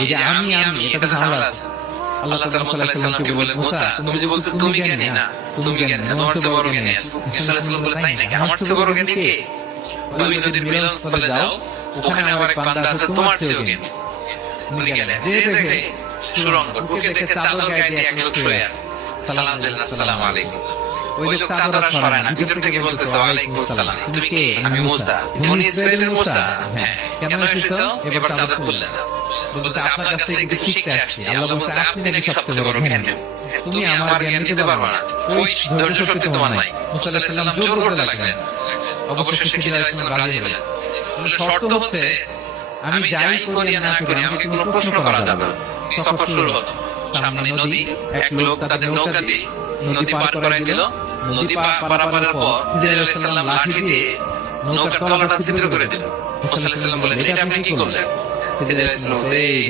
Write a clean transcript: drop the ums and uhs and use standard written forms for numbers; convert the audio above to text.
এই যে আমি এটা ঝামেলা আছে। আল্লাহ তাআলা মুসা আলাইহিস সালামকে বললেন, মুসা তুমি যে বলছো তুমি জ্ঞানী না, তুমি জ্ঞানী না, তোমার চেয়ে বড় জ্ঞানী আছে। ঈসা আলাইহিস সালাম বলে, তাই নাকি? আমার চেয়ে বড় জ্ঞানী কে? তুমি নদীর মিলনস্থলে যাও, ওখানে আমার এক বান্দা আছে তোমার চেয়েও জ্ঞানী। উনি গেলেন, যে দেখে সুরঙ্গ, ঢুকে দেখে চাদর গায়ে দিয়ে এক লোক শুয়ে আছে। সালাম দিলেন, আসসালামু আলাইকুম। ওই লোক চাদর আর সরায় না, ভিতর থেকে বলতেছে, ওয়ালাইকুম আসসালাম, তুমি কে? আমি মুসা, বনি ইসরাইলের মুসা। হ্যাঁ, কেন এসেছো? এবার চাদর খুললেন। বলতেছে, আপনার কাছে কিছু শিখতে আসছি। আল্লাহ বলছে, আপনি নাকি সবচেয়ে বড় জ্ঞানী, তুমি আমার জ্ঞান নিতে পারবে না, ওই ধৈর্য শক্তি তোমার নাই। মুসা আলাইহিস সালাম জোর করতে লাগলেন। অবশেষে খিদর আলাইহিস সালাম রাজি হলেন। শর্ত হচ্ছে, আমি যাই করি না করি আমাকে কোনো প্রশ্ন করা যাবে না। সফর শুরু হলো। সামনে নদী, এক লোক তাদের নৌকা দিয়ে নদী পার করাই দিল। নদী পারাপারের পর খিদর আলাইহিস সালাম লাঠি দিয়ে নৌকার তলাটা ছিদ্র করে দিল। মুসা আলাইহিস সালাম বললেন, এটা আপনি কি করলেন? খিদর আলাইহিস সালাম বলছে, এই